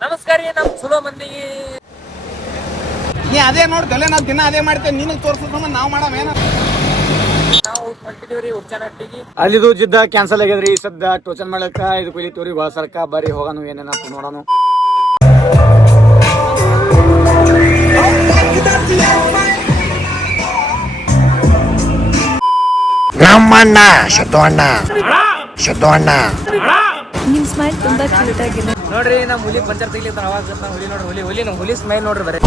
ನಮಸ್ಕಾರ ರೀ ನಮ್ ಚಲೋ ಮಂದಿಗೆ ನೀ ಅದೇ ನೋಡಿ ಗಲೆ ನಾವು ದಿನ ಅದೇ ಮಾಡ್ತೇವೆ ನಿನಗೆ ತೋರ್ಸೋ ಸಂಬಂಧ ನಾವು ಮಾಡಾಮ ಏನ? ನಾವು ಹೊಂಟಿದೀವ್ರಿ ಅಲ್ಲಿದು ಜಿದ್ದ ಕ್ಯಾನ್ಸಲ್ ಆಗ್ಯದ್ರಿ ಈ ಸದ್ದ ಟೋಚನ್ ಮಾಡಕ್ಕ ಇದು ಕೂಲಿ ತೋರಿ ಸರ್ಕ ಬರೀ ಹೋಗೋಣ ಏನೇನ ನೋಡೋಣ ನಮ್ಮಣ್ಣ ಅಣ್ಣ ನಿಮ್ ಸ್ಮೈಲ್ ತುಂಬಾ ಕ್ಯೂಟ್ ಆಗಿದೆ. ನೋಡ್ರಿ ನಮ್ ಹುಲಿ ಪಂಚರ್ ತೆಗಿಲಿತ್ತಾರ ಅವಾಗ ನಮ್ ಹುಲಿ ನೋಡ್ರಿ ಹುಲಿ ಹುಲಿ ನಮ್ ಹುಲಿ ಸ್ಮೈಲ್ ನೋಡ್ರಿ ಬರೀ.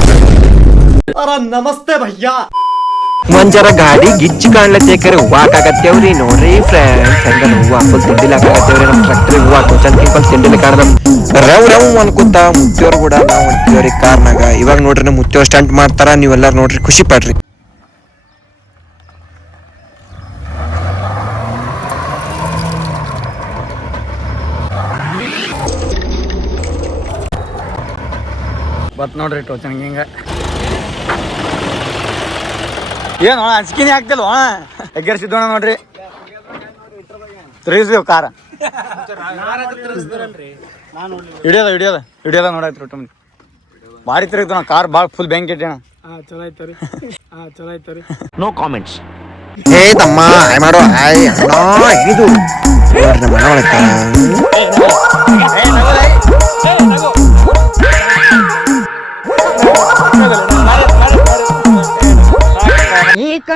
ಮಂಜರ ಗಾಡಿ ಗಿಚ್ಚಿ ಕಾಣ್ಲತ್ತೇಕರೆ ಹೂವಾಕತ್ತೇವ್ರಿ ನೋಡ್ರಿ ಫ್ರೆಂಡ್ಸ್ ಹಂಗ ಹೂವ ಫುಲ್ ತಿಂಡಿಲಾಕಾಗತ್ತೇವ್ರಿ ನಮ್ ಟ್ರಕ್ಟರ್ ಹೂವ ಚಂದ ಕಿಂಪಲ್ ತಿಂಡಿಲಿ ಕಾಣದ ರವ್ ರವ್ ಅನ್ಕೊಂತ ಮುತ್ತೋರ್ ಕೂಡ ನಾವ್ ಹೊಂಟಿದೇವ್ರಿ ಕಾರ್ನಾಗ. ಇವಾಗ ನೋಡ್ರಿ ನಮ್ ಮುತ್ತೋರ್ ಸ್ಟಂಟ್ ಮಾಡ್ತಾರ ನೀವೆಲ್ಲಾರು ನೋಡ್ರಿ ಖುಷಿ ಪಡ್ರಿ. ಬತ್ ನೋಡ್ರಿ ಟೋಚನ್ ಹಿಂಗ ಏನು ಅಂಚಿಕಿನಿ ಆಗ್ತಿಲ್ವ ಎಗ್ಗರ್ಸಿದ್ದೋಣ ನೋಡ್ರಿ. ತಿರುಗಿಸ್ದೇವ್ ಕಾರ. ಹಿಡಿಯೋದ ಹಿಡಿಯೋದ ಹಿಡಿಯೋದ ನೋಡಾಯ್ತು ಟೋಟಮ್ ಭಾರಿ ತಿರುಗಿದ್ರು ಕಾರ್ ಭಾಳ ಫುಲ್ ಬ್ಯಾಂಕ್ ಇಟ್ಟಣ ಏ ತಮ್ಮ ಹಾಯ್ ಮಾಡೋ ಅಣ್ಣ ಇದು.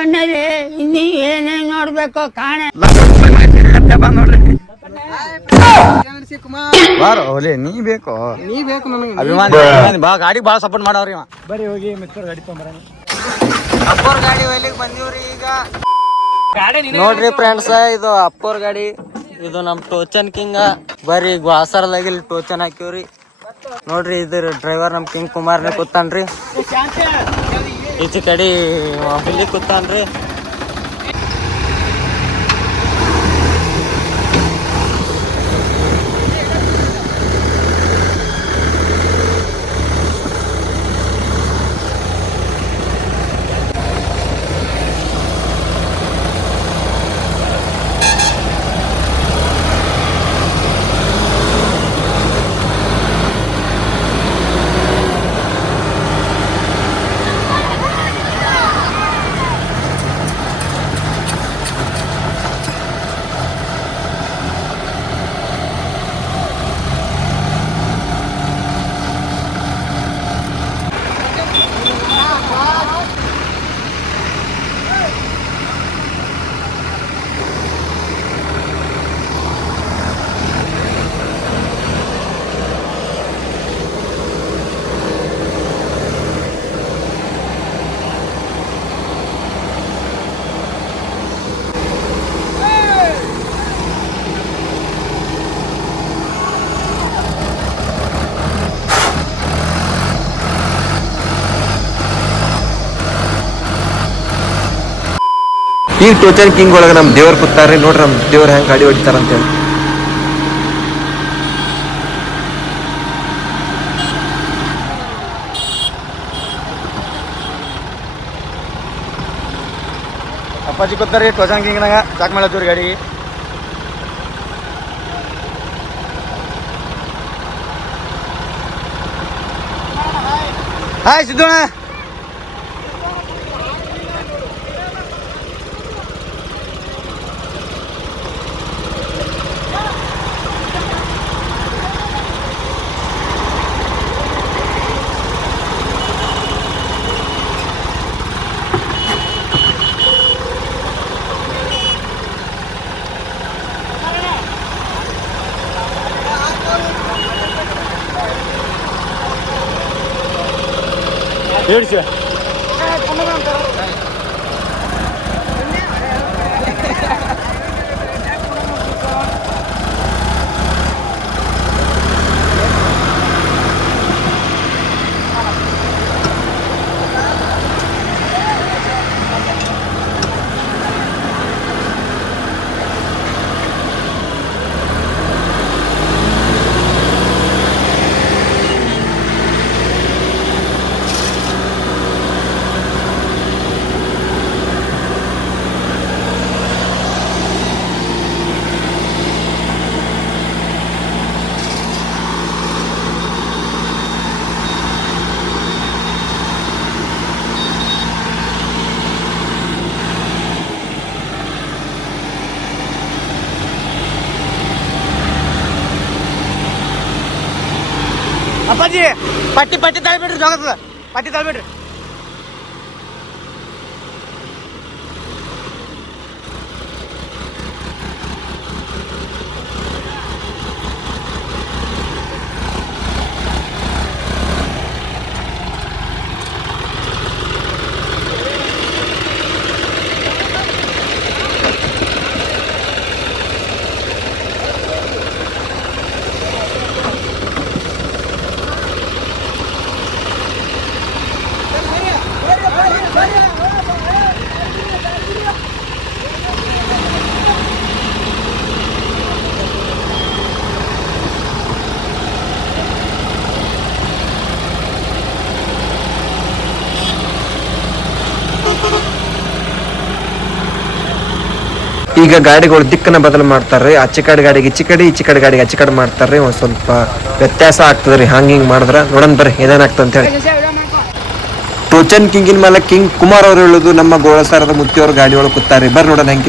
ಕಣ್ಣಲ್ಲಿ ಇನ್ನಿ ಏನೇನ್ ನೋಡ್ಬೇಕು ಕಾಣೆ. ಬಾರೋ ಒಲೆ ನೀ ಬೇಕು. ನೀ ಬೇಕು ನನಗೆ. ಅಭಿಮಾನಿ ಅಭಿಮಾನಿ ಬಾ ಗಾಡಿ ಭಾಳ ಸಪೋರ್ಟ್ ಮಾಡವ್ರಿ ಇವ. ಬರೀ ಹೋಗಿ ಮಿತ್ರ ಗಾಡಿ ತೊಗೊಂಬರ ಅಪ್ಪೋರ್ ಗಾಡಿ ಒಯ್ಲಿಕ್ ಬಂದಿವ್ರಿ ಈಗ. ನೋಡ್ರಿ ಫ್ರೆಂಡ್ಸ್ ಇದು ಅಪ್ಪೋರ್ ಗಾಡಿ. ಇದು ನಮ್ ಟೋಚನ್ ಕಿಂಗ. ಬರ್ರಿ ಗ್ವಾಸರ್ದಾಗ ಇಲ್ಲಿ ಟೋಚನ್ ಹಾಕಿವ್ರಿ ನೋಡ್ರಿ ಇದ್ರ ಡ್ರೈವರ್ ನಮ್ ಕಿಂಗ್ ಕುಮಾರ್ನೇ ಕೂತಾನ್ರಿ. ಈಚೆ ಕಡೆ ಹುಲಿ ಕೂತಾನ್ರಿ ಈ ಟೋಚನ್ ಕಿಂಗ್ ಒಳಗೆ ನಮ್ಮ ದೇವ್ರ ಕೂತಾರ್ರಿ. ನೋಡ್ರಿ ನಮ್ಮ ದೇವ್ರ ಹೆಂಗೆ ಗಾಡಿ ಹೊಡಿತಾರ ಅಂತೇಳಿ ಅಪ್ಪಾಜಿ ಕೂತಾರಿ ಟೋಚನ್ ಕಿಂಗ್ನಾಗ ಚಾಕ್ ಮಾಡತ್ತೀವ್ರಿ ಗಾಡಿ. ಹಾಯ್ ಸಿದ್ದೋಣ よりすえー、なんだ ಅಪ್ಪಾಜಿ ಪಟ್ಟಿ ಪಟ್ಟಿ ತಳ್ಬಿಡ್ರಿ ಜೋಗತ್ತದ ಪಟ್ಟಿ ತಳ್ಬಿಡ್ರಿ ಈಗ ಗಾಡಿಗಳು ದಿಕ್ಕನ್ನ ಬದಲು ಮಾಡ್ತಾರ್ರಿ ಆಚೆ ಕಡೆ ಗಾಡಿಗೆ ಈಚೆ ಕಡೆ ಕಡೆ ಗಾಡಿಗೆ ಆಚೆ ಕಡೆ ಮಾಡ್ತಾರ್ರಿ ಒಂದ್ ಸ್ವಲ್ಪ ವ್ಯತ್ಯಾಸ ಆಗ್ತದ್ರಿ ಹಂಗ ಹಿಂಗ್ ಮಾಡಿದ್ರ ನೋಡನ್ ಬರ್ರಿ, ಏನೇನಾಗ್ತದೆ ಅಂತ ಹೇಳಿ. ಟೋಚನ್ ಕಿಂಗಿನ ಮೇಲೆ ಕಿಂಗ್ ಕುಮಾರ್ ಅವ್ರು ಹೇಳುದು, ನಮ್ಮ ಗೋಳಸಾರದ ಮುತ್ತಿಯವ್ರ ಗಾಡಿ ಒಳಗೆ ಕೂತಾರಿ. ಬರ್ರಿ ನೋಡೋಣ ಹೆಂಗ್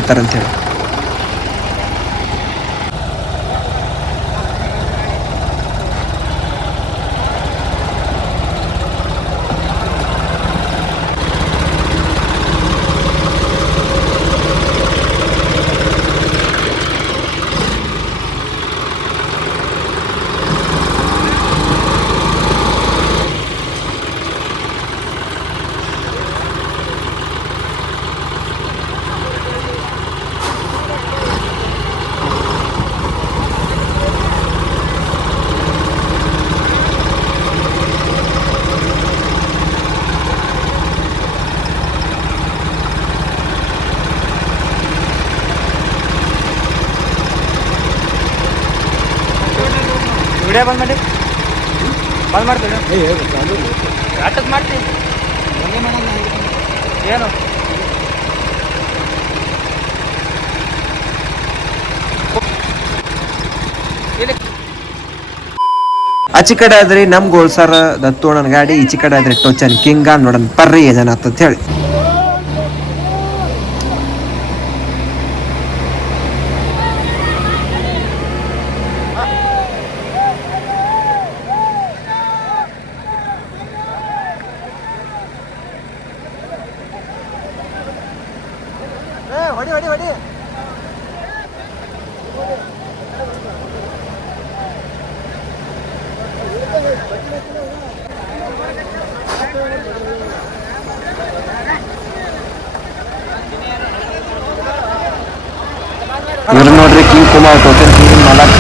ವಿಡಿಯೋ ಬಂದ್ ಮಾಡಿ. ಬಂದ್ ಮಾಡ್ತೀವಿ ಮಾಡ್ತೀವಿ ಏನು ಆಚೆ ಕಡೆ ಆದ್ರೆ ನಮ್ ಗೋಳ್ಸಾರ ದತ್ತೋಣನ್ ಗಾಡಿ ಈಚಿ ಕಡೆ ಆದ್ರೆ ಟೋಚನ್ ಕಿಂಗ ನೋಡನ್ ಪರ್ರಿ ಅಂತ ಹೇಳಿ. ಇವ್ರು ನೋಡ್ರಿ ಕಿಂಗ್ ಕುಮಾರ್ ಟೋಚನ್ ಕಿಂಗ್ ಮಲಕ್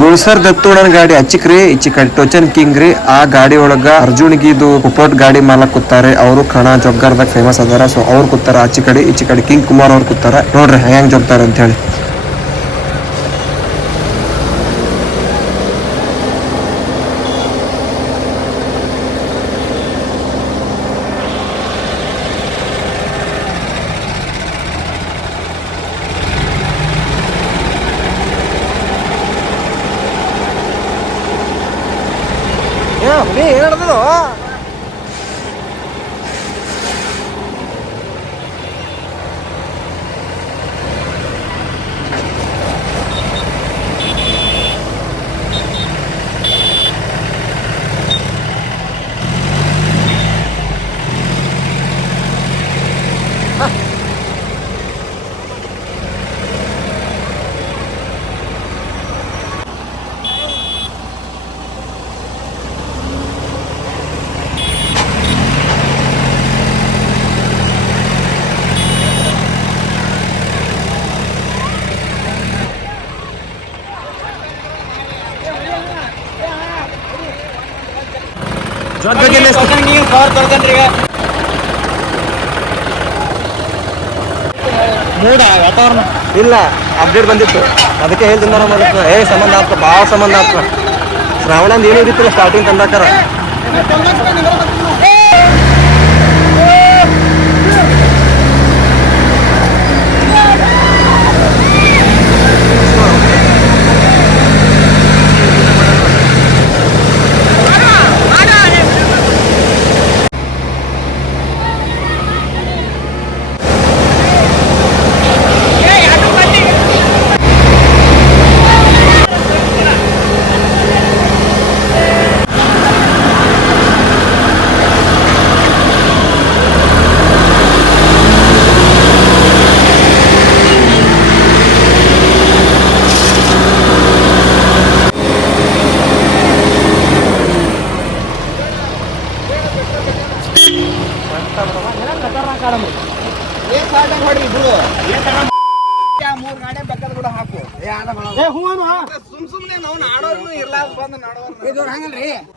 ಗುಳ್ಸರ್ ದತ್ತೋಣನ್ ಗಾಡಿ ಹಚ್ಚಿಕ್ರಿ ಕಡೆ ಟೋಚನ್ ಕಿಂಗ್ ರೀ. ಆ ಗಾಡಿ ಒಳಗ ಅರ್ಜುನ್ಗೆ ಇದು ಉಪೋಟ್ ಗಾಡಿ ಮಾಲಕ್ ಕೂತಾರೆ. ಅವರು ಕಣ ಜೊಗ್ಗಾರ್ದಾಗ ಫೇಮಸ್ ಅದಾರ. ಸೊ ಅವ್ರು ಕೂತಾರ, ಆಚೆ ಕಡೆ ಕಡೆ ಕಿಂಗ್ ಕುಮಾರ್ ಅವ್ರು ಕೂತಾರ. ನೋಡ್ರಿ, ಹೆಂಗ್ ಜೊಗ್ತಾರ ಅಂತ ಹೇಳಿ ಮೂಡ ವಾತಾವರಣ. ಇಲ್ಲ ಅಪ್ಡೇಟ್ ಬಂದಿತ್ತು. ಅದಕ್ಕೆ ಹೇಳ್ತಿದ್ದಾರ ಮಾಡಿತ್ತು ಏ ಸಂಬಂಧ ಆಗ್ತ ಭಾಳ ಸಂಬಂಧ ಆಗ್ತ. ಶ್ರಾವಣ ಏನೂ ಸ್ಟಾರ್ಟಿಂಗ್ ತಂದಾಕರ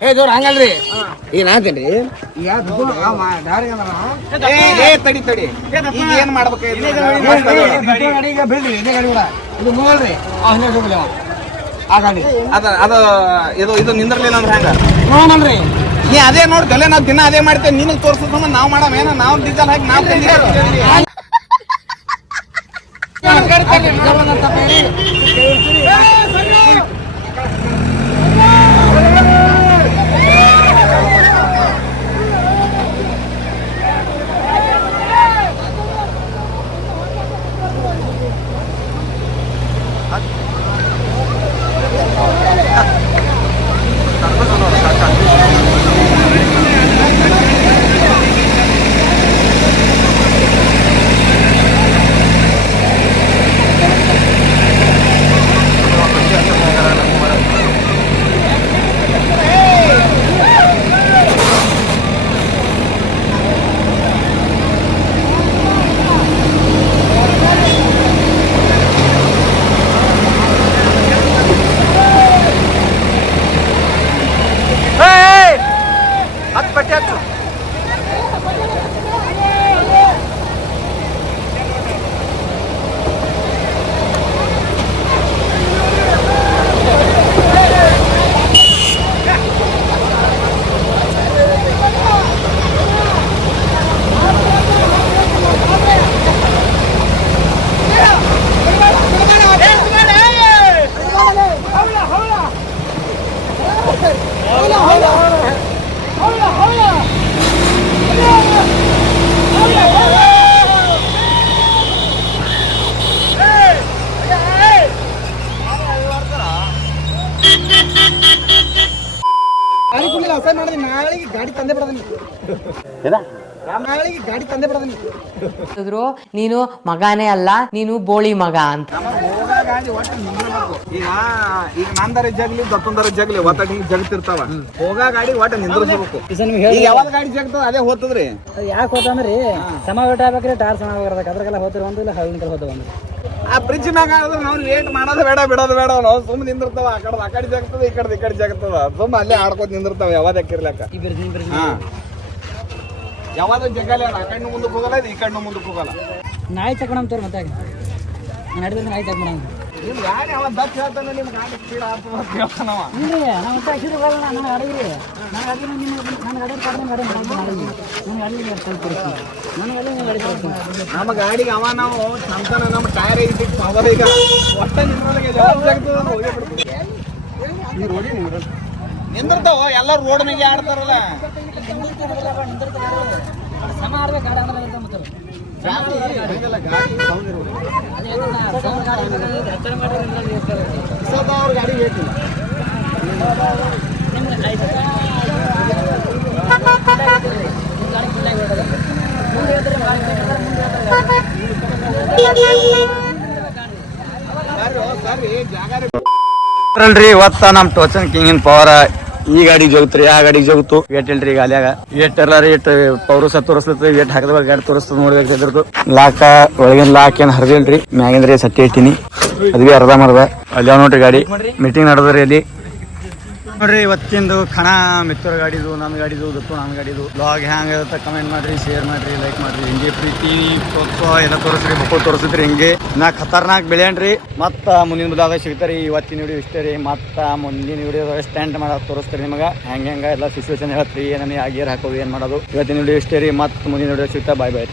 ಏ ಜೋರ್ ಹಂಗಲ್ರಿ? ಈಗ ನಾತೇನ್ರಿ ಏ ಏ ತಡಿ ತಡಿ. ಈಗ ಏನ್ ಮಾಡ್ಬೇಕು? ಅದ. ಅದ ಇದು ಇದು ನಿಂದ್ರಲಿಲ್ಲ ಅಂದ್ರೆ ಹೆಂಗ? ನೋಡಲ್ರಿ. ನೀ ಅದೇ ನೋಡಿ ಗಲೆ ನಾವ್ ದಿನ ಅದೇ ಮಾಡ್ತೇವೆ. ನಿನಗ್ ತೋರ್ಸೋದ್ ನಾವ್ ಮಾಡಮ್. ಏನ ನಾವ್ ಡೀಸೆಲ್ ಹಾಕಿ ನಾವ್ ಹತ್ತು ಹೇಳಿದ್ರು ನೀನು ಮಗಾನೇ ಅಲ್ಲ ನೀನು ಬೋಳಿ ಮಗ ಅಂತ. ಹೋಗಾ ಗಾಡಿ ಒಟ್ಟು ನಿಂದ್ರಬೇಕು. ಈಗ ಈಗ ನಂದರ ಜಗ್ಲಿ ದತ್ತೊಂದರ ಜಗ್ಲಿ ಒತ್ತ ಹಿಂಗ್ ಜಗತ್ತಿರ್ತಾವ ಹೋಗಾ ಗಾಡಿ ಒಟ್ಟ ನಿಂದ್ರಿಸ್ಬೇಕು. ಈಗ ಯಾವಾಗ ಗಾಡಿ ಜಗ್ತದ ಅದೇ ಹೋತದ್ರಿ? ಯಾಕೆ ಹೋತಂದ್ರಿ ಸಮ ವೇಟ್ ಆಗ್ಬೇಕ್ರಿ ಟಾರ್ ಸಮ ಆಗ್ಬೇಕು ಅದ್ರಗೆಲ್ಲ ಹೋದ್ರೆ ಒಂದು ಇಲ್ಲ ಹಳ್ಳಿನ ಕಡೆ ಹೋದ ಒಂದು. ಆ ಫ್ರಿಜ್ ಮ್ಯಾಗ ಆದ್ರೆ ನಾವು ಲೇಟ್ ಮಾಡೋದು ಬೇಡ ಬಿಡೋದು ಬೇಡ ನಾವು ಸುಮ್ಮನೆ ನಿಂದಿರ್ತಾವ. ಆ ಕಡೆ ಆ ಕಡೆ ಜಗತ್ತದ ಈ ಕಡೆ ಈ ಕಡೆ ಜಗತ್ತದ ಸುಮ್ಮ ಅಲ್ಲೇ ಆಡ್ಕೋತ ನಿಂದಿರ್ತಾವ ಯಾವ್ದಕ್ಕಿರ್ಲಕ್ಕ ಹಾ. ಯಾವಾಗ ಜಗಲ್ಲ ಆ ಕಣ್ಣು ಮುಂದಕ್ಕೆ ಹೋಗಲ್ಲ ಇದು ಈ ಕಣ್ಣು ಮುಂದಕ್ಕೆ ಹೋಗಲ್ಲ ನಾಯಿ ಚೆಕ್ ಅಂತಾರೆ ತೋರ್ ಮತ್ತೆ ನಡೆದ್ರೆ ನಾಯಿ ಮಾಡಮ್ ನಿಮ್ಗೆ ಯಾರು ಯಾವ ದಕ್ಷ ಹೇಳ್ತಾನೆ ನಿಮ್ಗೆ ಗಾಡಿ ಸ್ಪೀಡ್ ಆಗ್ತದ ಅಂತ ಹೇಳ್ತಾನವ ಇಲ್ರಿ ನಾವು ಹಸಿರು ಬರಲ್ಲ ನನಗೆ ಅಡಗ್ರಿ ನಾನು ಅಡಿಗೆ ನಿಮ್ಮ ನನಗೆ ಅಡಿಗೆ ಕಡಿಮೆ ಗಾಡಿ ಅಡಿಗೆ ಅಡಿಗೆ ನಮ್ಮ ಗಾಡಿಗೆ ಅವ ನಾವು ಸಂತಾನ ನಮ್ಮ ಟೈರ್ ಇಟ್ಟಿಟ್ಟು ಪವರ್ ಈಗ ಒಟ್ಟ ನಿಮ್ಮೊಳಗೆ ಆಗ್ತದೆ ಹೋಗೇ ಬಿಡ್ತೀವಿ. ಈ ನಿಂದಿರ್ತಾವ ಎಲ್ಲ ರೋಡ್ ಮೇಲೆ ಆಡ್ತಾರಲ್ಲ ಸಮ ಗಾಡಿ ಜಾಸ್ತಿ ಅಲ್ರಿ ಇವತ್ತ ನಮ್ಮ ಟೋಚನ್ ಕಿಂಗಿನ ಪವರ್ ಈ ಗಾಡಿ ಜೋಗ್ತ್ರಿ ಆ ಗಾಡಿ ಜೋಗ್ತು ಏಟ್ ಇಲ್ರಿ ಈಗ ಅಲ್ಯಾಗ. ಏಟ್ ಎಲ್ಲ ರೀ ಏಟ್ ಪೌರಸ ತೋರಿಸ್ಲತ್ತ ಏಟ್ ಹಾಕದ ಗಾಡಿ ತೋರಿಸ್ತದ ನೋಡ್ಬೇಕು ಲಾಕ ಒಳಗಿನ ಲಾಕ್ ಏನ್ ಹರಿದಿಲ್ರಿ ಮ್ಯಾಗಿಂದ್ರಿ ಸಟ್ಟಿ ಇಟ್ಟಿನಿ. ಅದ್ವಿ ಅರ್ಧ ಮರ್ದ. ಅಲ್ಲಿ ನೋಡ್ರಿ ಗಾಡಿ. ಮೀಟಿಂಗ್ ನಡೆದ್ರಿ ಅಲ್ಲಿ. ನೋಡ್ರಿ, ಇವತ್ತಿಂದು ಕಣ ಮಿತ್ರ ಗಾಡಿದು ನನ್ನ ಗಾಡಿದು, ದತ್ತು ನನ್ನ ಗಾಡಿದು. ಬ್ಲಾಗ್ ಹ್ಯಾಂಗ ಇರುತ್ತೆ ಕಮೆಂಟ್ ಮಾಡ್ರಿ ಶೇರ್ ಮಾಡ್ರಿ ಲೈಕ್ ಮಾಡ್ರಿ. ಹಿಂಗೆ ಪ್ರೀತಿ ಎಲ್ಲ ತೋರಿಸ್ರಿ, ಮಕ್ಕಳು ತೋರಿಸಿದ್ರಿ ಹಿಂಗೆ. ನಾ ಖತರ್ನಾಕ್ ಬೆಳೆಯನ್ರಿ ಮತ್ತ ಮುಂದಿನ ಬ್ಲಾಗ ಸಿಗ್ತಾರಿ ಇವತ್ತಿನ ವಿಡಿಯೋ ಇಷ್ಟೇ ರೀ. ಮತ್ತ ಮುಂದಿನ ವಿಡಿಯೋದಾಗ ಸ್ಟ್ಯಾಂಡ್ ಮಾಡೋ ತೋರಿಸ್ತೀರಿ ನಿಮಗೆ. ಹೆಂಗೆ ಹೆಂಗ ಎಲ್ಲ ಸಿಚುವೇಶನ್ ಹೇಳ್ತೀರಿ. ಏನೇನು ಆಗ್ಯಾರ ಹಾಕೋದು, ಏನು ಮಾಡೋದು. ಇವತ್ತಿನ ವಿಡಿಯೋ ಇಷ್ಟೇ ರೀ. ಮತ್ತೆ ಮುಂದಿನ ವಿಡಿಯೋ ಸಿಗ್ತಾ ಬಾಯ್ ಬಾಯ್